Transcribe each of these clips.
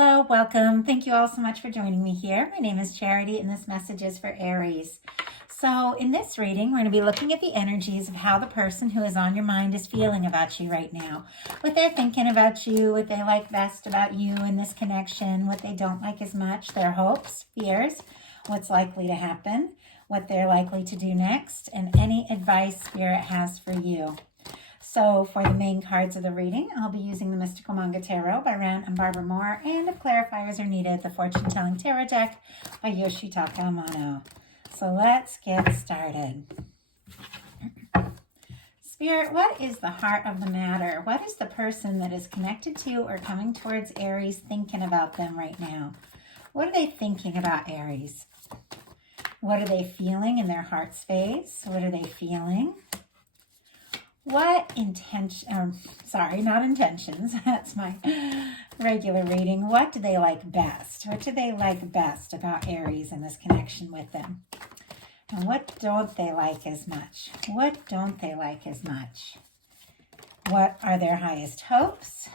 Hello, welcome. Thank you all so much for joining me here. My name is Charity and this message is for Aries. So in this reading, we're going to be looking at the energies of how the person who is on your mind is feeling about you right now. What they're thinking about you, what they like best about you in this connection, what they don't like as much, their hopes, fears, what's likely to happen, what they're likely to do next, and any advice Spirit has for you. So for the main cards of the reading, I'll be using the Mystical Manga Tarot by Ren and Barbara Moore, and if clarifiers are needed, the Fortune Telling Tarot deck by Yoshitaka Amano. So let's get started. Spirit, what is the heart of the matter? What is the person that is connected to or coming towards Aries thinking about them right now? What are they thinking about Aries? What are they feeling in their heart space? What are they feeling? What not intentions, that's my regular reading. What do they like best? What do they like best about Aries and this connection with them? And what don't they like as much? What don't they like as much? What are their highest hopes?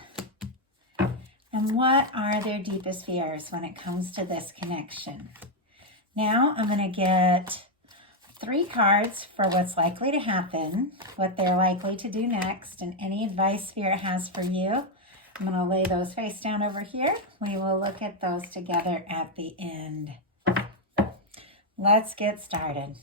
And what are their deepest fears when it comes to this connection? Now I'm going to get 3 cards for what's likely to happen, what they're likely to do next, and any advice Spirit has for you. I'm going to lay those face down over here. We will look at those together at the end. Let's get started.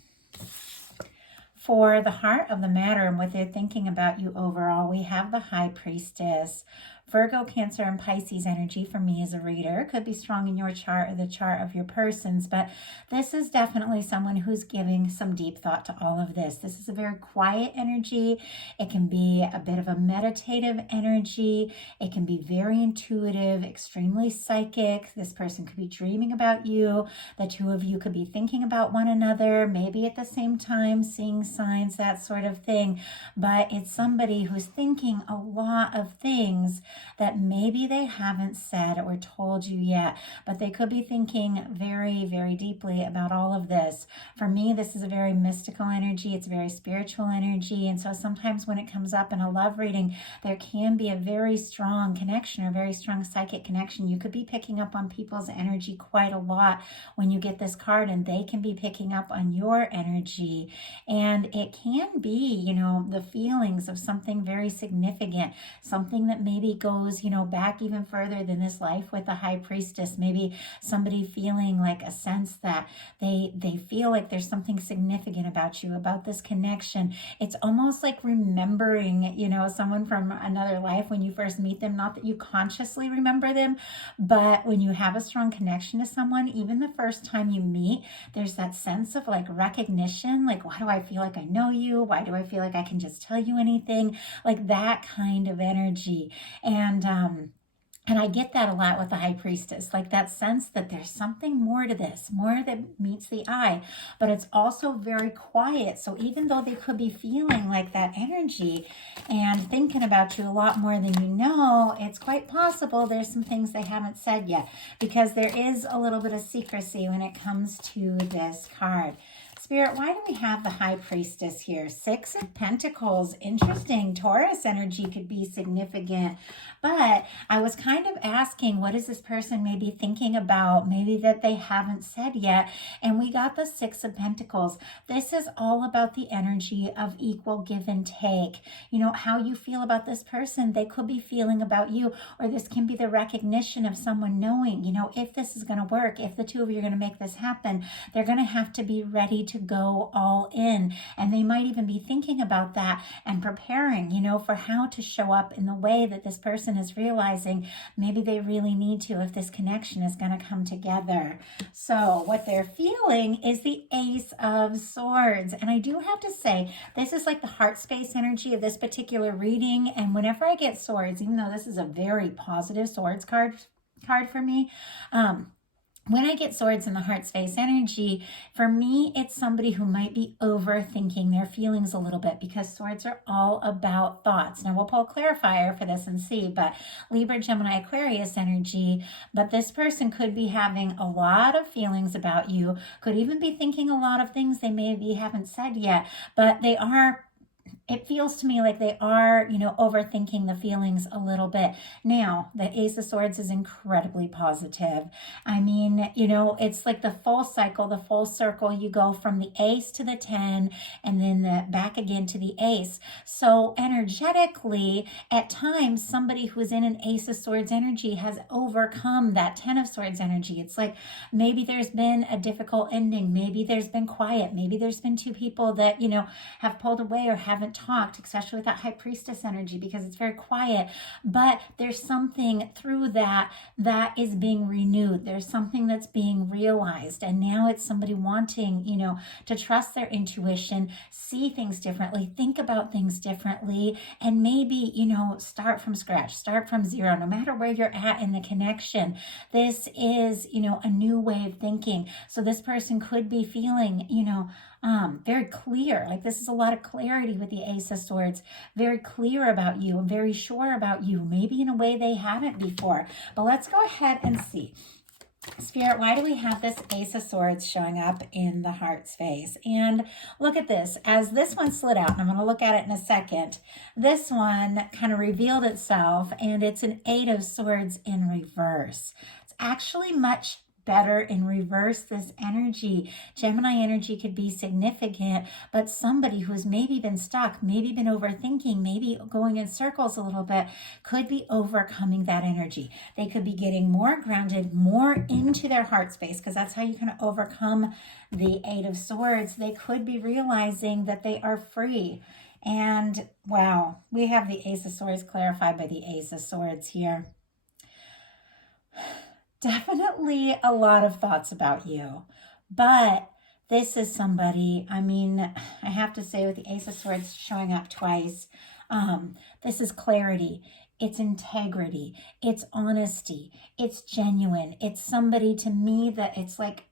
For the heart of the matter and what they're thinking about you overall, we have the High Priestess. Virgo, Cancer, and Pisces energy for me as a reader could be strong in your chart or the chart of your persons, but this is definitely someone who's giving some deep thought to all of this. This is a very quiet energy. It can be a bit of a meditative energy. It can be very intuitive, extremely psychic. This person could be dreaming about you. The two of you could be thinking about one another, maybe at the same time, seeing signs, that sort of thing. But it's somebody who's thinking a lot of things that maybe they haven't said or told you yet, but they could be thinking very, very deeply about all of this. For me, this is a very mystical energy. It's a very spiritual energy. And so sometimes when it comes up in a love reading, there can be a very strong connection or a very strong psychic connection. You could be picking up on people's energy quite a lot when you get this card, and they can be picking up on your energy. And it can be, the feelings of something very significant, something that maybe goes, back even further than this life with the High Priestess. Maybe somebody feeling like a sense that they feel like there's something significant about you, about this connection. It's almost like remembering, someone from another life when you first meet them. Not that you consciously remember them, but when you have a strong connection to someone, even the first time you meet, there's that sense of like recognition. Like, why do I feel like I know you? Why do I feel like I can just tell you anything? Like that kind of energy. And I get that a lot with the High Priestess, like that sense that there's something more to this, more that meets the eye, but it's also very quiet. So even though they could be feeling like that energy and thinking about you a lot more than you know, it's quite possible there's some things they haven't said yet, because there is a little bit of secrecy when it comes to this card. Spirit, why do we have the High Priestess here? 6 of Pentacles. Interesting. Taurus energy could be significant. But I was kind of asking, what is this person maybe thinking about? Maybe that they haven't said yet. And we got the 6 of Pentacles. This is all about the energy of equal give and take. How you feel about this person, they could be feeling about you. Or this can be the recognition of someone knowing, if this is going to work, if the two of you are going to make this happen, they're going to have to be ready to go all in. And they might even be thinking about that and preparing, for how to show up in the way that this person is realizing maybe they really need to if this connection is going to come together. So what they're feeling is the Ace of Swords. And I do have to say, this is like the heart space energy of this particular reading. And whenever I get swords, even though this is a very positive swords card for me, when I get swords in the heart space energy, for me, it's somebody who might be overthinking their feelings a little bit, because swords are all about thoughts. Now, we'll pull a clarifier for this and see, but Libra, Gemini, Aquarius energy, but this person could be having a lot of feelings about you, could even be thinking a lot of things they maybe haven't said yet, but they are it feels to me like they are, overthinking the feelings a little bit. Now, the Ace of Swords is incredibly positive. I mean, it's like the full cycle, the full circle. You go from the Ace to the 10 and then back again to the Ace. So energetically, at times, somebody who's in an Ace of Swords energy has overcome that 10 of Swords energy. It's like maybe there's been a difficult ending. Maybe there's been quiet. Maybe there's been two people that, have pulled away or haven't talked, especially with that High Priestess energy, because it's very quiet. But there's something through that is being renewed. There's something that's being realized. And now it's somebody wanting, to trust their intuition, see things differently, think about things differently, and maybe, start from scratch, start from zero, no matter where you're at in the connection. This is, a new way of thinking. So this person could be feeling, very clear. Like this is a lot of clarity with the Ace of Swords. Very clear about you and very sure about you, maybe in a way they haven't before. But let's go ahead and see. Spirit, why do we have this Ace of Swords showing up in the heart space? And look at this. As this one slid out, and I'm going to look at it in a second, this one kind of revealed itself, and it's an Eight of Swords in reverse. It's actually much better in reverse, this energy. Gemini energy could be significant, but somebody who's maybe been stuck, maybe been overthinking, maybe going in circles a little bit, could be overcoming that energy. They could be getting more grounded, more into their heart space, because that's how you can overcome the Eight of Swords. They could be realizing that they are free. And wow, we have the Ace of Swords clarified by the Ace of Swords here. Definitely a lot of thoughts about you, but this is somebody, I mean, I have to say with the Ace of Swords showing up twice, this is clarity. It's integrity. It's honesty. It's genuine. It's somebody to me that it's like,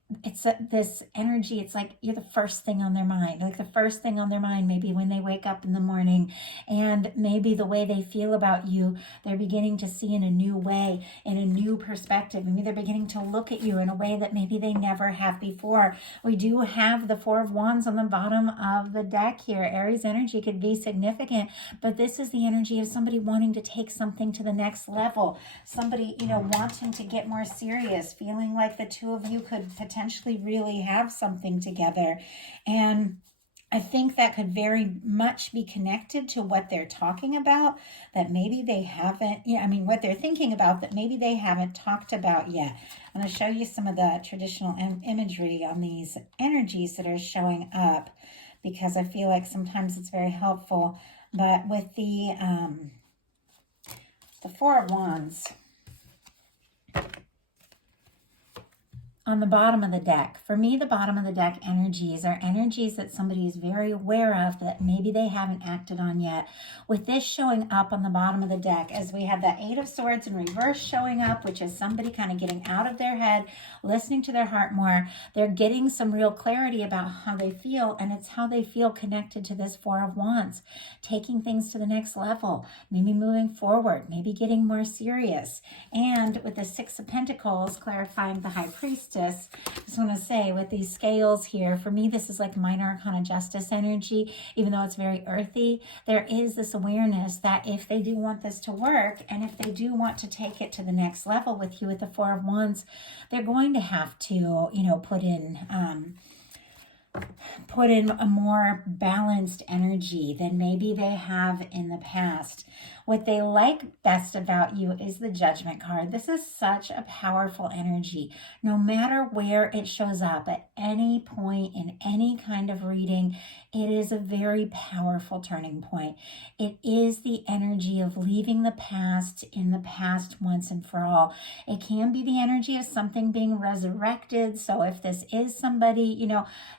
this energy, it's like you're the first thing on their mind, like the first thing on their mind, maybe when they wake up in the morning, and maybe the way they feel about you, they're beginning to see in a new way, in a new perspective. Maybe they're beginning to look at you in a way that maybe they never have before. We do have the Four of Wands on the bottom of the deck here. Aries energy could be significant, but this is the energy of somebody wanting to take something to the next level. Somebody, wanting to get more serious, feeling like the two of you could potentially really have something together. And I think that could very much be connected to what they're talking about that maybe they haven't, what they're thinking about that maybe they haven't talked about yet. I'm going to show you some of the traditional imagery on these energies that are showing up, because I feel like sometimes it's very helpful. But with the Four of Wands on the bottom of the deck. For me, the bottom of the deck energies are energies that somebody is very aware of that maybe they haven't acted on yet. With this showing up on the bottom of the deck, as we have that Eight of Swords in reverse showing up, which is somebody kind of getting out of their head, listening to their heart more. They're getting some real clarity about how they feel, and it's how they feel connected to this Four of Wands, taking things to the next level, maybe moving forward, maybe getting more serious. And with the Six of Pentacles clarifying the High Priestess, I just want to say with these scales here, for me, this is like minor arcana justice energy. Even though it's very earthy, there is this awareness that if they do want this to work, and if they do want to take it to the next level with you with the Four of Wands, they're going to have to, put in a more balanced energy than maybe they have in the past. What they like best about you is the Judgment card. This is such a powerful energy. No matter where it shows up at any point in any kind of reading, it is a very powerful turning point. It is the energy of leaving the past in the past once and for all. It can be the energy of something being resurrected. So if this is somebody,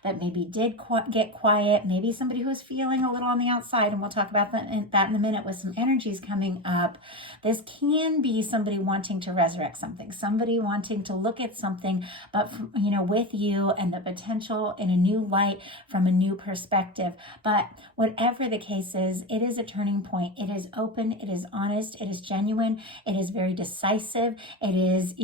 that maybe did get quiet, maybe somebody who's feeling a little on the outside, and we'll talk about that in a minute with some energies Pisces coming up. This can be somebody wanting to resurrect something, somebody wanting to look at something, but from, with you and the potential in a new light from a new perspective. But whatever the case is, it is a turning point. It is open. It is honest. It is genuine. It is very decisive. It is,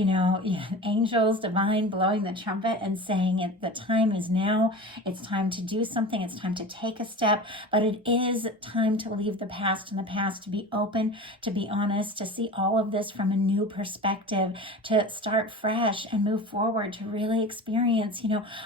angels, divine, blowing the trumpet and saying the time is now. It's time to do something. It's time to take a step, but it is time to leave the past in the past, to be open, to be honest, to see all of this from a new perspective, to start fresh and move forward, to really experience,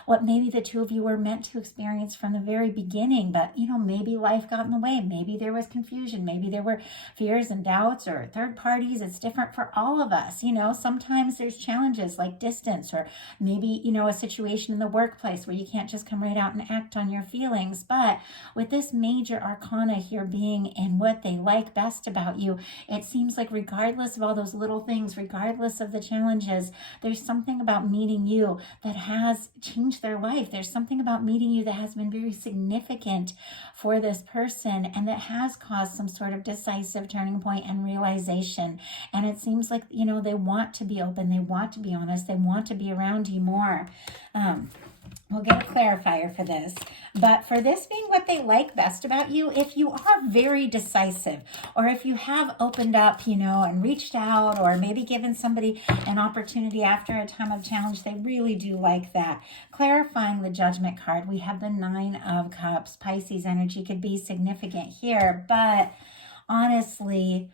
what maybe the two of you were meant to experience from the very beginning, but, maybe life got in the way. Maybe there was confusion. Maybe there were fears and doubts or third parties. It's different for all of us. Sometimes there's challenges like distance, or maybe, a situation in the workplace where you can't just come right out and act on your feelings. But with this major arcana here being in what they like best about you, it seems like regardless of all those little things, regardless of the challenges, there's something about meeting you that has changed their life. There's something about meeting you that has been very significant for this person and that has caused some sort of decisive turning point and realization. And it seems like, they want to be open, they want to be honest, they want to be around you more. We'll get a clarifier for this. But for this being what they like best about you, if you are very decisive, or if you have opened up, and reached out, or maybe given somebody an opportunity after a time of challenge, they really do like that. Clarifying the Judgment card, we have the 9 of Cups. Pisces energy could be significant here, but honestly,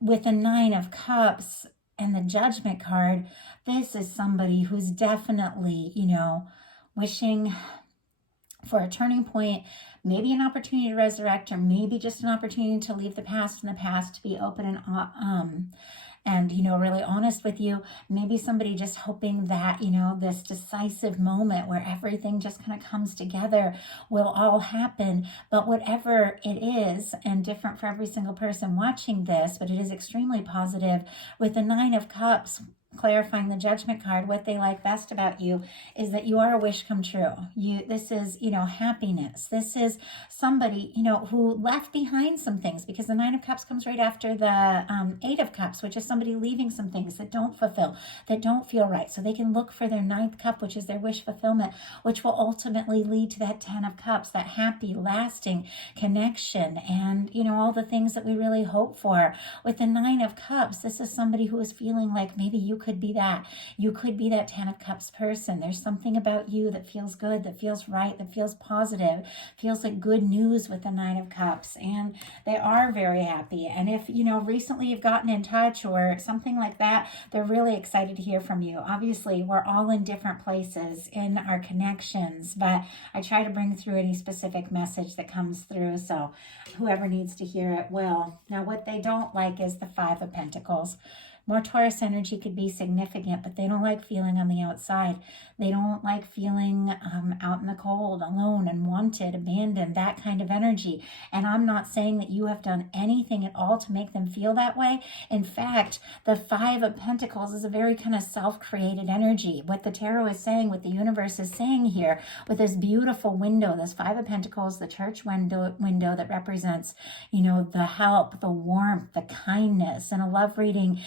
with the 9 of Cups and the Judgment card, this is somebody who's definitely, wishing for a turning point, maybe an opportunity to resurrect, or maybe just an opportunity to leave the past in the past, to be open and really honest with you. Maybe somebody just hoping that, this decisive moment where everything just kind of comes together will all happen. But whatever it is, and different for every single person watching this, but it is extremely positive. With the 9 of Cups, clarifying the Judgment card, what they like best about you is that you are a wish come true. This is, happiness. This is somebody, who left behind some things, because the 9 of Cups comes right after the 8 of Cups, which is somebody leaving some things that don't fulfill, that don't feel right. So they can look for their 9th cup, which is their wish fulfillment, which will ultimately lead to that 10 of Cups, that happy, lasting connection, and, all the things that we really hope for. With the 9 of Cups, this is somebody who is feeling like maybe you could be that. You could be that 10 of Cups person. There's something about you that feels good, that feels right, that feels positive, feels like good news with the 9 of Cups. And they are very happy. And if, recently you've gotten in touch or something like that, they're really excited to hear from you. Obviously, we're all in different places in our connections, but I try to bring through any specific message that comes through. So whoever needs to hear it will. Now, what they don't like is the 5 of Pentacles. More Taurus energy could be significant, but they don't like feeling on the outside. They don't like feeling out in the cold, alone, unwanted, abandoned, that kind of energy. And I'm not saying that you have done anything at all to make them feel that way. In fact, the 5 of Pentacles is a very kind of self-created energy. What the tarot is saying, what the universe is saying here, with this beautiful window, this 5 of Pentacles, the church window that represents, the help, the warmth, the kindness, and a love reading,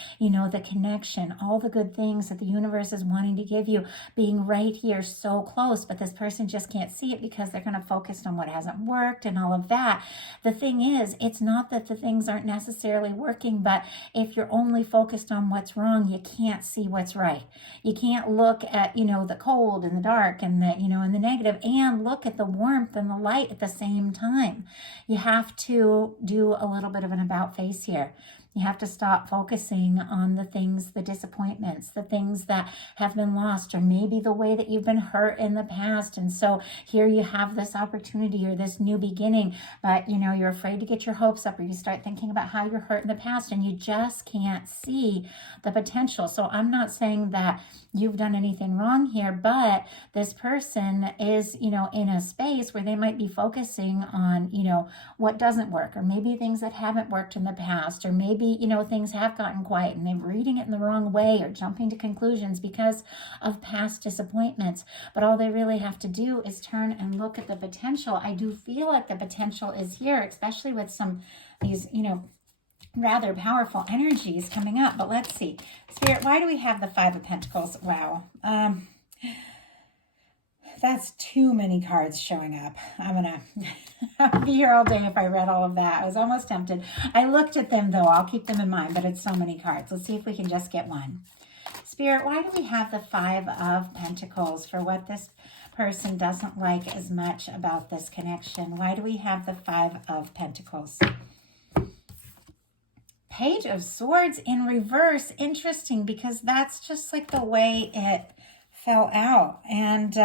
the connection, all the good things that the universe is wanting to give you, being right here so close, but this person just can't see it because they're kind of focused on what hasn't worked and all of that. The thing is, it's not that the things aren't necessarily working, but if you're only focused on what's wrong, you can't see what's right. You can't look at, the cold and the dark and the, and the negative, and look at the warmth and the light at the same time. You have to do a little bit of an about face here. You have to stop focusing on the things, the disappointments, the things that have been lost, or maybe the way that you've been hurt in the past. And so here you have this opportunity or this new beginning, but you're afraid to get your hopes up, or you start thinking about how you're hurt in the past and you just can't see the potential. So I'm not saying that you've done anything wrong here, but this person is, in a space where they might be focusing on, what doesn't work, or maybe things that haven't worked in the past, or maybe things have gotten quiet and they're reading it in the wrong way or jumping to conclusions because of past disappointments. But all they really have to do is turn and look at the potential. I do feel like the potential is here, especially with these rather powerful energies coming up. But let's see. Spirit, why do we have the Five of Pentacles? Wow. That's too many cards showing up. I'm going to be here all day if I read all of that. I was almost tempted. I looked at them, though. I'll keep them in mind, but it's so many cards. Let's see if we can just get one. Spirit, why do we have the Five of Pentacles for what this person doesn't like as much about this connection? Why do we have the Five of Pentacles? Page of Swords in reverse. Interesting, because that's just like the way it fell out. And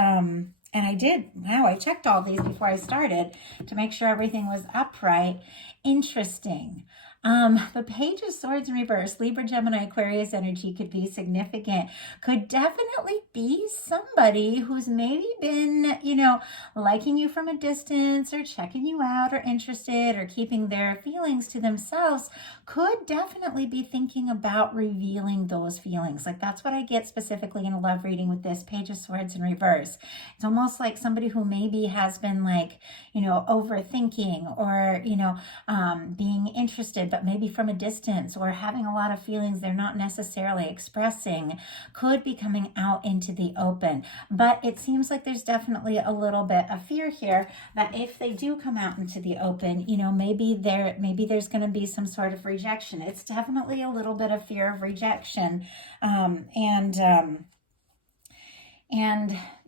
I did, wow, I checked all these before I started to make sure everything was upright. Interesting. The Page of Swords in reverse, Libra, Gemini, Aquarius energy could be significant. Could definitely be somebody who's maybe been, you know, liking you from a distance or checking you out or interested or keeping their feelings to themselves. Could definitely be thinking about revealing those feelings. Like that's what I get specifically in a love reading with this Page of Swords in reverse. It's almost like somebody who maybe has been like, you know, overthinking or, you know, being interested, but maybe from a distance, or having a lot of feelings they're not necessarily expressing, could be coming out into the open. But it seems like there's definitely a little bit of fear here that if they do come out into the open, you know, maybe there's going to be some sort of rejection. It's definitely a little bit of fear of rejection. And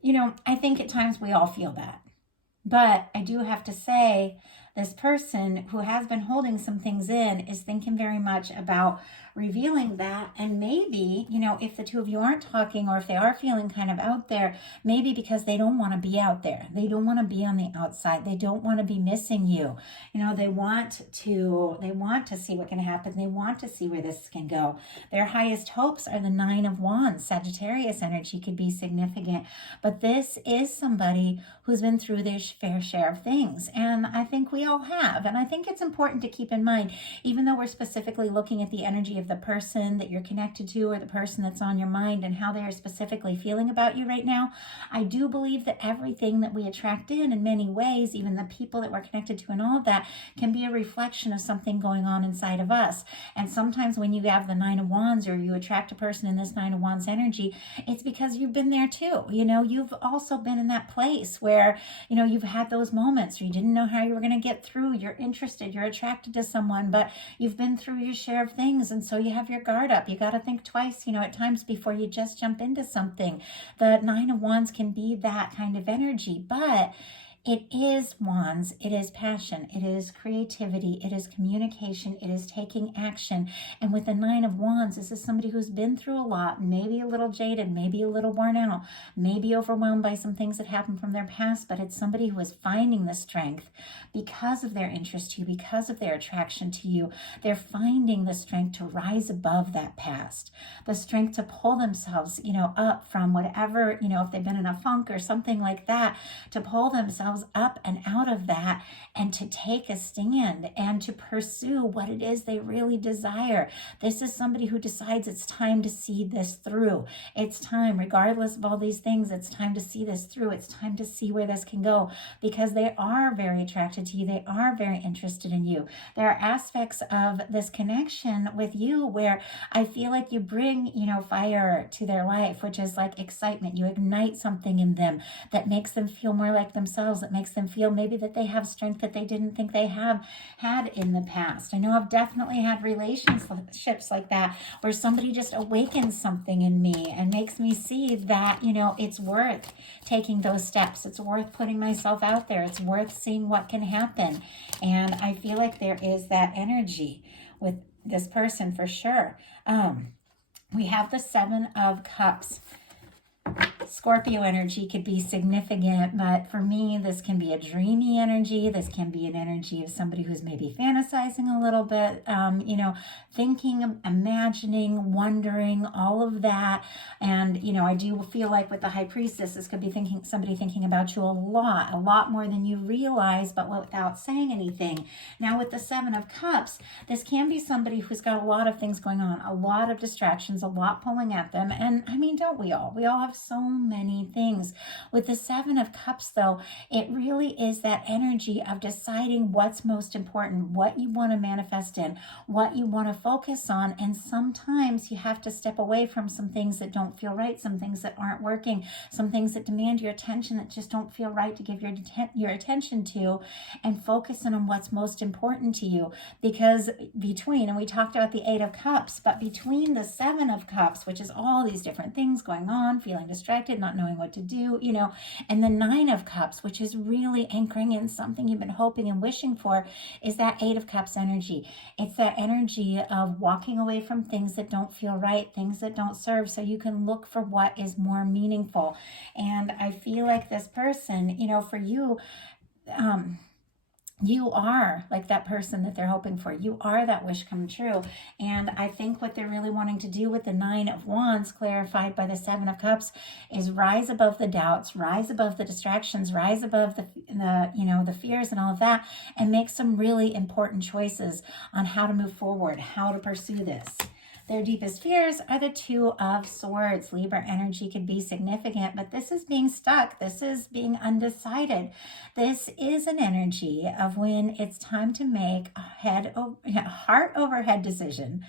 you know, I think at times we all feel that. But I do have to say, this person who has been holding some things in is thinking very much about revealing that. And maybe, you know, if the two of you aren't talking, or if they are feeling kind of out there, maybe because they don't want to be out there. They don't want to be on the outside. They don't want to be missing you. You know, they want to see what can happen. They want to see where this can go. Their highest hopes are the Nine of Wands. Sagittarius energy could be significant. But this is somebody who's been through their fair share of things. And I think we all have. And I think it's important to keep in mind, even though we're specifically looking at the energy of the person that you're connected to, or the person that's on your mind, and how they are specifically feeling about you right now, I do believe that everything that we attract in many ways, even the people that we're connected to and all of that, can be a reflection of something going on inside of us. And sometimes when you have the Nine of Wands, or you attract a person in this Nine of Wands energy, it's because you've been there too. You know, you've also been in that place where, you know, you've had those moments where you didn't know how you were going to get through. You're interested, you're attracted to someone, but you've been through your share of things. And so you have your guard up. You got to think twice, you know, at times before you just jump into something. The Nine of Wands can be that kind of energy, but it is wands, it is passion, it is creativity, it is communication, it is taking action. And with the Nine of Wands, this is somebody who's been through a lot, maybe a little jaded, maybe a little worn out, maybe overwhelmed by some things that happened from their past, but it's somebody who is finding the strength because of their interest to you, because of their attraction to you. They're finding the strength to rise above that past, the strength to pull themselves, you know, up from whatever, you know, if they've been in a funk or something like that, to pull themselves up and out of that, and to take a stand and to pursue what it is they really desire. This is somebody who decides it's time to see this through. It's time, regardless of all these things, it's time to see this through. It's time to see where this can go, because they are very attracted to you. They are very interested in you. There are aspects of this connection with you where I feel like you bring, you know, fire to their life, which is like excitement. You ignite something in them that makes them feel more like themselves, that makes them feel maybe that they have strength that they didn't think they have had in the past. I know I've definitely had relationships like that, where somebody just awakens something in me and makes me see that, you know, it's worth taking those steps. It's worth putting myself out there. It's worth seeing what can happen. And I feel like there is that energy with this person for sure. We have the Seven of Cups. Scorpio energy could be significant, but for me, this can be a dreamy energy. This can be an energy of somebody who's maybe fantasizing a little bit, you know, thinking, imagining, wondering, all of that. And, you know, I do feel like with the High Priestess, this could be somebody thinking about you a lot more than you realize, but without saying anything. Now, with the Seven of Cups, this can be somebody who's got a lot of things going on, a lot of distractions, a lot pulling at them. And I mean, don't we all? We all have so many things. With the Seven of Cups, though, it really is that energy of deciding what's most important, what you want to manifest in, what you want to focus on. And sometimes you have to step away from some things that don't feel right, some things that aren't working, some things that demand your attention that just don't feel right to give your attention to, and focusing on what's most important to you. Because between, and we talked about the Eight of Cups, but between the Seven of Cups, which is all these different things going on, feeling distracted, not knowing what to do, and the Nine of Cups, which is really anchoring in something you've been hoping and wishing for, is that Eight of Cups energy. It's that energy of walking away from things that don't feel right, things that don't serve, so you can look for what is more meaningful. And I feel like this person, for you, you are like that person that they're hoping for. You are that wish come true. And I think what they're really wanting to do with the Nine of Wands, clarified by the Seven of Cups, is rise above the doubts, rise above the distractions, rise above the fears and all of that, and make some really important choices on how to move forward, how to pursue this. Their deepest fears are the Two of Swords. Libra energy could be significant, but this is being stuck. This is being undecided. This is an energy of when it's time to make a heart over head decision,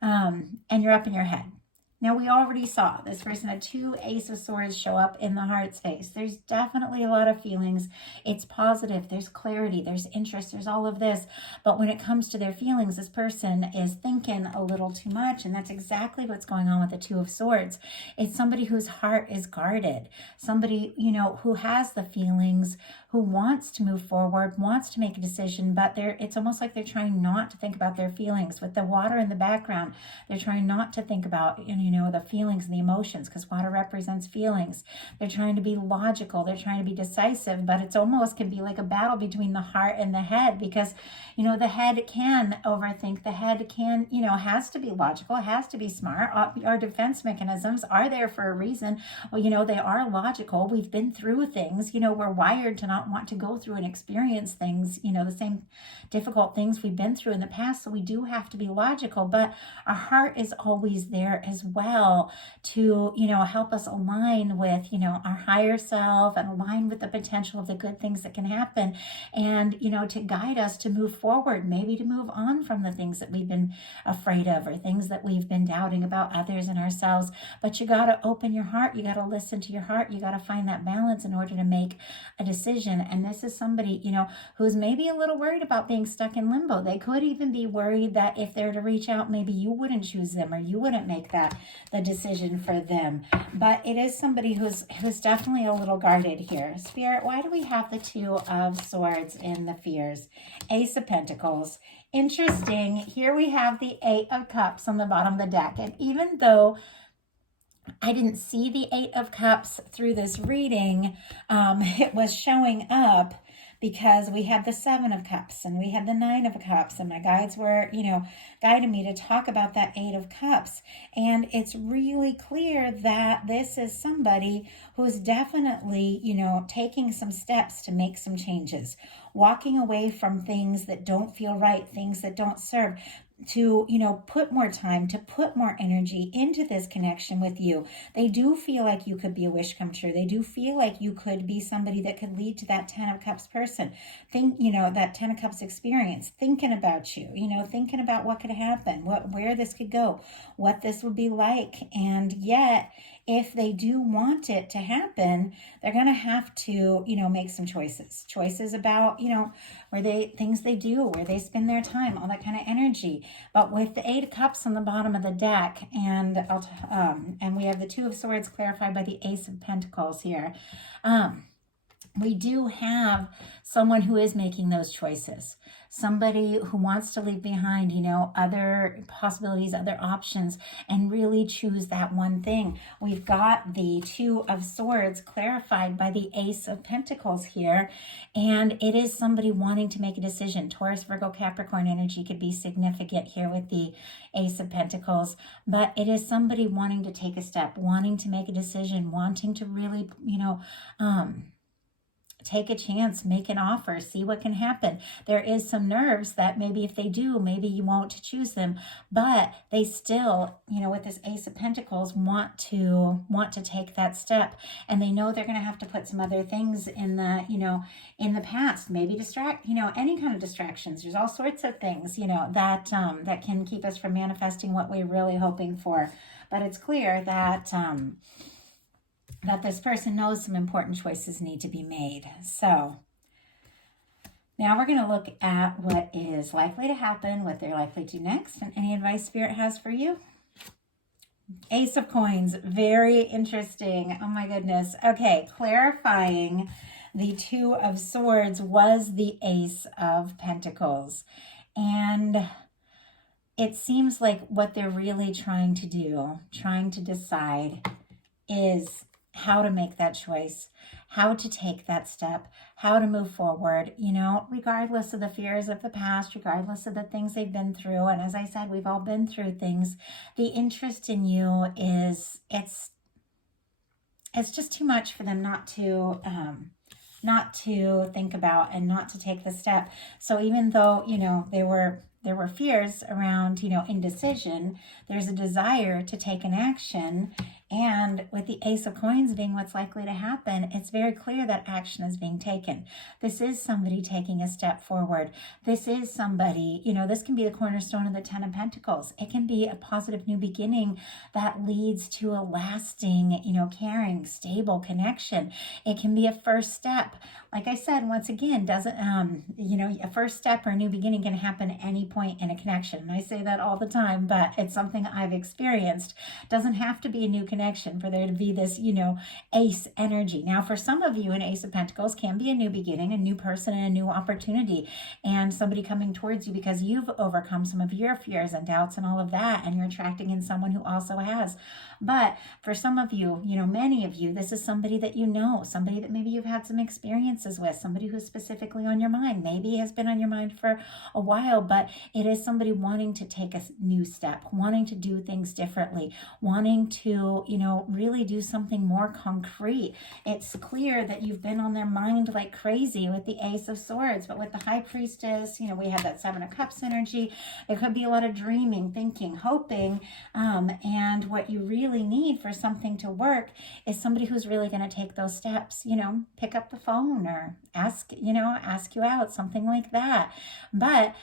and you're up in your head. Now, we already saw this person had two Ace of Swords show up in the heart space. There's definitely a lot of feelings. It's positive. There's clarity. There's interest. There's all of this. But when it comes to their feelings, this person is thinking a little too much. And that's exactly what's going on with the Two of Swords. It's somebody whose heart is guarded. Somebody, who has the feelings, who wants to move forward, wants to make a decision, but it's almost like they're trying not to think about their feelings. With the water in the background, they're trying not to think about, the feelings and the emotions, because water represents feelings. They're trying to be logical. They're trying to be decisive, but it's almost can be like a battle between the heart and the head, because, the head can overthink. The head can, has to be logical, has to be smart. Our defense mechanisms are there for a reason. Well, they are logical. We've been through things, we're wired to not want to go through and experience things, the same difficult things we've been through in the past. So we do have to be logical, but our heart is always there as well to, help us align with, our higher self, and align with the potential of the good things that can happen, and, to guide us to move forward, maybe to move on from the things that we've been afraid of, or things that we've been doubting about others and ourselves. But you got to open your heart. You got to listen to your heart. You got to find that balance in order to make a decision. And this is somebody, who's maybe a little worried about being stuck in limbo. They could even be worried that if they're to reach out, maybe you wouldn't choose them, or you wouldn't make the decision for them. But it is somebody who's definitely a little guarded here. Spirit, why do we have the Two of Swords in the fears? Ace of Pentacles. Interesting. Here we have the Eight of Cups on the bottom of the deck. And even though I didn't see the Eight of Cups through this reading, it was showing up because we had the Seven of Cups and we had the Nine of Cups, and my guides were, guiding me to talk about that Eight of Cups. And it's really clear that this is somebody who's definitely, taking some steps to make some changes, walking away from things that don't feel right, things that don't serve, to, put more time, to put more energy into this connection with you. They do feel like you could be a wish come true. They do feel like you could be somebody that could lead to that Ten of Cups person. Think, that Ten of Cups experience, thinking about you, thinking about what could happen, where this could go, what this would be like. And yet, if they do want it to happen, they're going to have to, make some choices about, things they do, where they spend their time, all that kind of energy. But with the Eight of Cups on the bottom of the deck, and we have the Two of Swords clarified by the Ace of Pentacles here, we do have someone who is making those choices. Somebody who wants to leave behind, other possibilities, other options, and really choose that one thing. We've got the Two of Swords clarified by the Ace of Pentacles here, and it is somebody wanting to make a decision. Taurus, Virgo, Capricorn energy could be significant here with the Ace of Pentacles, but it is somebody wanting to take a step, wanting to make a decision, wanting to really, take a chance, make an offer, see what can happen. There is some nerves that maybe if they do, maybe you won't choose them, but they still, with this Ace of Pentacles, want to take that step, and they know they're going to have to put some other things in the, in the past, maybe any kind of distractions. There's all sorts of things, that can keep us from manifesting what we're really hoping for. But it's clear that that this person knows some important choices need to be made. So now we're going to look at what is likely to happen, what they're likely to do next, and any advice Spirit has for you. Ace of Coins, very interesting. Oh my goodness. Okay, clarifying the Two of Swords was the Ace of Pentacles. And it seems like what they're really trying to do, trying to decide, is how to make that choice, how to take that step, how to move forward, regardless of the fears of the past, regardless of the things they've been through. And as I said, we've all been through things. The interest in you is, it's just too much for them not to think about and not to take the step. So even though, there were fears around, indecision, there's a desire to take an action. And with the Ace of Coins being what's likely to happen, it's very clear that action is being taken. This is somebody taking a step forward. This is somebody, this can be the cornerstone of the Ten of Pentacles. It can be a positive new beginning that leads to a lasting, caring, stable connection. It can be a first step. Like I said, once again, doesn't, a first step or a new beginning can happen at any point in a connection. And I say that all the time, but it's something I've experienced. It doesn't have to be a new connection for there to be this, ace energy. Now, for some of you, an Ace of Pentacles can be a new beginning, a new person, and a new opportunity, and somebody coming towards you because you've overcome some of your fears and doubts and all of that, and you're attracting in someone who also has. But for some of you, many of you, this is somebody that somebody that maybe you've had some experiences with, somebody who's specifically on your mind, maybe has been on your mind for a while, but it is somebody wanting to take a new step, wanting to do things differently, wanting to, really do something more concrete. It's clear that you've been on their mind like crazy with the Ace of Swords, but with the High Priestess, we have that Seven of Cups energy. There could be a lot of dreaming, thinking, hoping, and what you really need for something to work is somebody who's really going to take those steps, pick up the phone or ask you out, something like that. But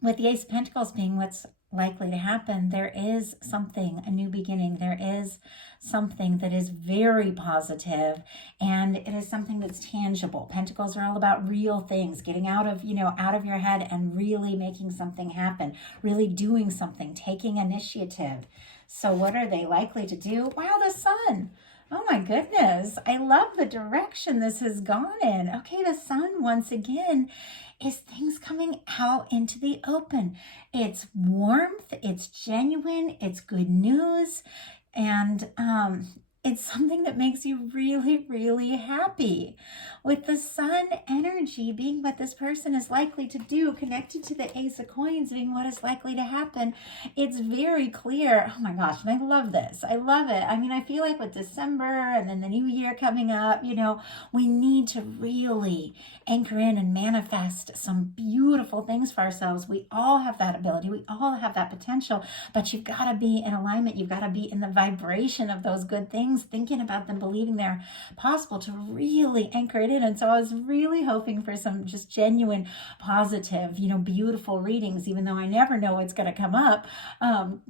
with the Ace of Pentacles being what's likely to happen, there is something, a new beginning. There is something that is very positive, and it is something that's tangible. Pentacles are all about real things, getting out of your head and really making something happen, really doing something, taking initiative. So what are they likely to do? Wow, the Sun. Oh my goodness. I love the direction this has gone in. Okay, the Sun once again is things coming out into the open. It's warmth, it's genuine, it's good news, and it's something that makes you really, really happy. With the Sun energy being what this person is likely to do, connected to the Ace of Coins being what is likely to happen, it's very clear. Oh my gosh, and I love this. I love it. I mean, I feel like with December and then the new year coming up, we need to really anchor in and manifest some beautiful things for ourselves. We all have that ability. We all have that potential, but you've got to be in alignment. You've got to be in the vibration of those good things, thinking about them, believing they're possible, to really anchor it in. And so I was really hoping for some just genuine, positive, beautiful readings, even though I never know what's going to come up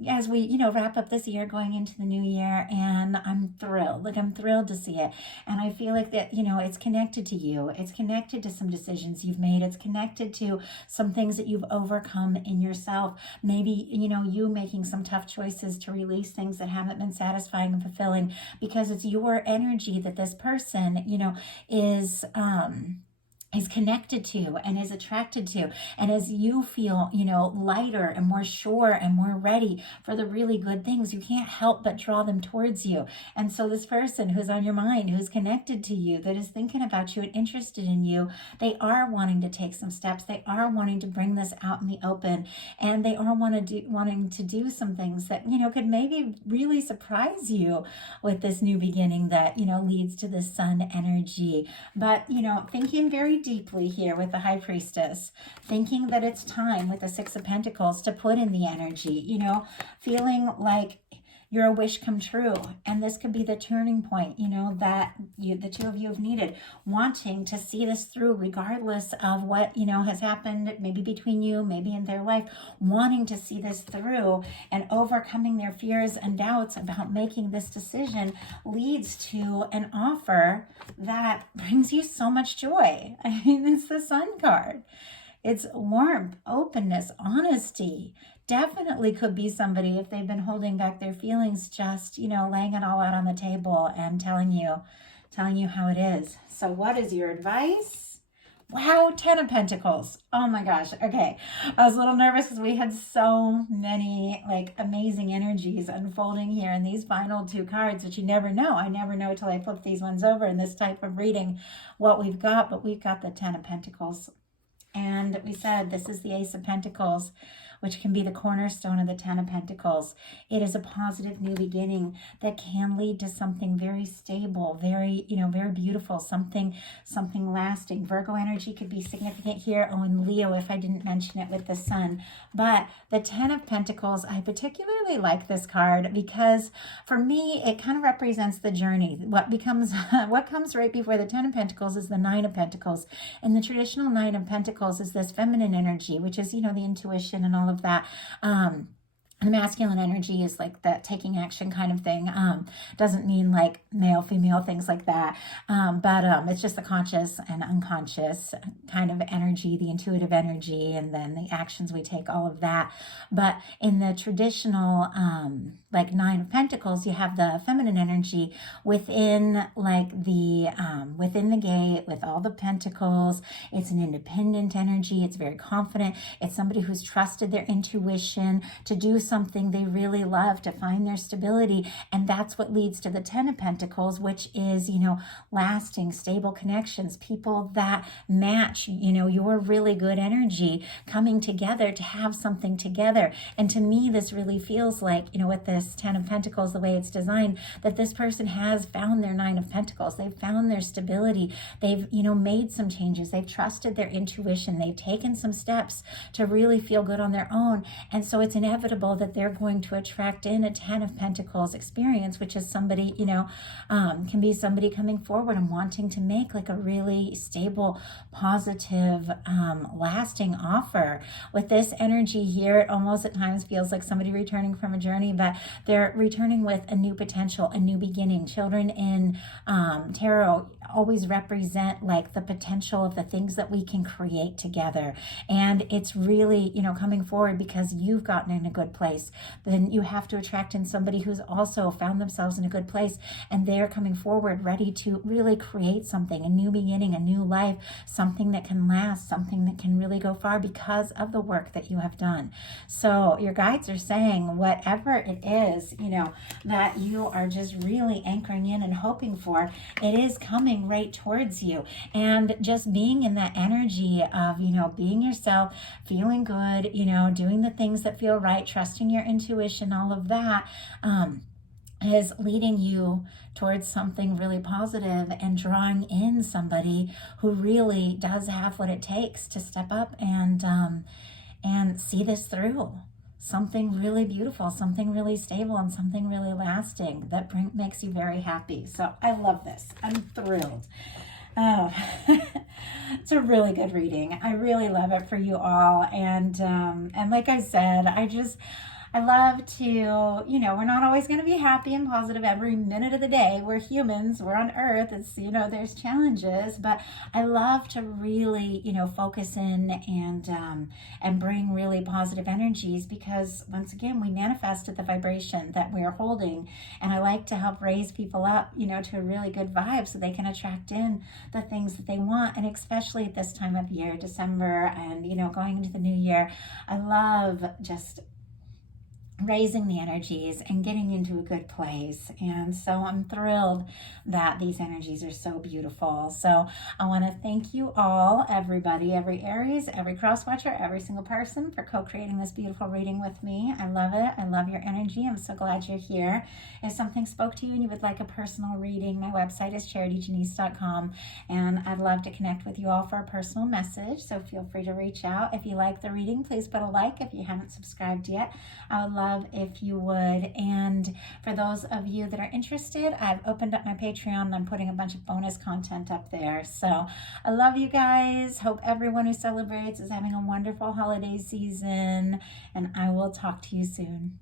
as we, wrap up this year going into the new year. And I'm thrilled. I'm thrilled to see it. And I feel like that, it's connected to you. It's connected to some decisions you've made. It's connected to some things that you've overcome in yourself. Maybe, you making some tough choices to release things that haven't been satisfying and fulfilling, because it's your energy that this person, is is connected to and is attracted to. And as you feel, lighter and more sure and more ready for the really good things, you can't help but draw them towards you. And so this person who's on your mind, who's connected to you, that is thinking about you and interested in you, they are wanting to take some steps. They are wanting to bring this out in the open, and they are wanting to do some things that, could maybe really surprise you with this new beginning that, leads to the sun energy. But, thinking very deeply here with the High Priestess, thinking that it's time with the Six of Pentacles to put in the energy, feeling like you're a wish come true. And this could be the turning point, that the two of you have needed, wanting to see this through regardless of what, has happened, maybe between you, maybe in their life, wanting to see this through and overcoming their fears and doubts about making this decision leads to an offer that brings you so much joy. I mean, it's the Sun card. It's warmth, openness, honesty. Definitely could be somebody, if they've been holding back their feelings, just, laying it all out on the table and telling you how it is. So what is your advice? Wow, 10 of Pentacles. Oh my gosh. Okay. I was a little nervous because we had so many amazing energies unfolding here in these final two cards, which you never know. I never know till I flip these ones over in this type of reading what we've got, but we've got the 10 of Pentacles. And we said this is the Ace of Pentacles, which can be the cornerstone of the 10 of Pentacles. It is a positive new beginning that can lead to something very stable, very, very beautiful, something lasting. Virgo energy could be significant here. Oh, and Leo, if I didn't mention it with the sun. But the 10 of Pentacles, I particularly like this card because for me, it kind of represents the journey. What comes right before the 10 of Pentacles is the 9 of Pentacles. And the traditional 9 of Pentacles is this feminine energy, which is, the intuition and all of that. The masculine energy is like that taking action kind of thing. Doesn't mean like male, female, things like that. But it's just the conscious and unconscious kind of energy, the intuitive energy, and then the actions we take, all of that. But in the traditional, 9 of Pentacles, you have the feminine energy within within the gate with all the pentacles. It's an independent energy. It's very confident. It's somebody who's trusted their intuition to do something they really love, to find their stability. And that's what leads to the 10 of Pentacles, which is, lasting, stable connections, people that match, your really good energy coming together to have something together. And to me, this really feels like, with this 10 of Pentacles, the way it's designed, that this person has found their 9 of Pentacles. They've found their stability. They've, made some changes. They've trusted their intuition. They've taken some steps to really feel good on their own. And so it's inevitable that they're going to attract in a 10 of Pentacles experience, which is somebody, can be somebody coming forward and wanting to make like a really stable, positive, lasting offer. With this energy here, it almost at times feels like somebody returning from a journey, but they're returning with a new potential, a new beginning. Children in tarot always represent like the potential of the things that we can create together. And it's really, coming forward because you've gotten in a good place. Then you have to attract in somebody who's also found themselves in a good place, and they're coming forward ready to really create something, a new beginning, a new life, something that can last, something that can really go far because of the work that you have done. So your guides are saying whatever it is, that you are just really anchoring in and hoping for, it is coming right towards you. And just being in that energy of, being yourself, feeling good, doing the things that feel right, trusting your intuition, all of that, is leading you towards something really positive and drawing in somebody who really does have what it takes to step up and see this through. Something really beautiful, something really stable, and something really lasting that makes you very happy. So I love this. I'm thrilled. Oh, it's a really good reading. I really love it for you all. And like I said, I love to, we're not always going to be happy and positive every minute of the day. We're humans, we're on earth. It's, there's challenges, but I love to really, focus in and bring really positive energies, because once again, we manifest at the vibration that we're holding. And I like to help raise people up, to a really good vibe so they can attract in the things that they want. And especially at this time of year, December, and, going into the new year, I love just raising the energies and getting into a good place. And so I'm thrilled that these energies are so beautiful. So I want to thank you all, everybody, every Aries, every cross watcher, every single person, for co-creating this beautiful reading with me. I love it. I love your energy. I'm so glad you're here. If something spoke to you and you would like a personal reading, my website is charityjanice.com, and I'd love to connect with you all for a personal message. So feel free to reach out. If you like the reading, please put a like. If you haven't subscribed yet, I would love if you would. And for those of you that are interested, I've opened up my Patreon and I'm putting a bunch of bonus content up there. So I love you guys. Hope everyone who celebrates is having a wonderful holiday season, and I will talk to you soon.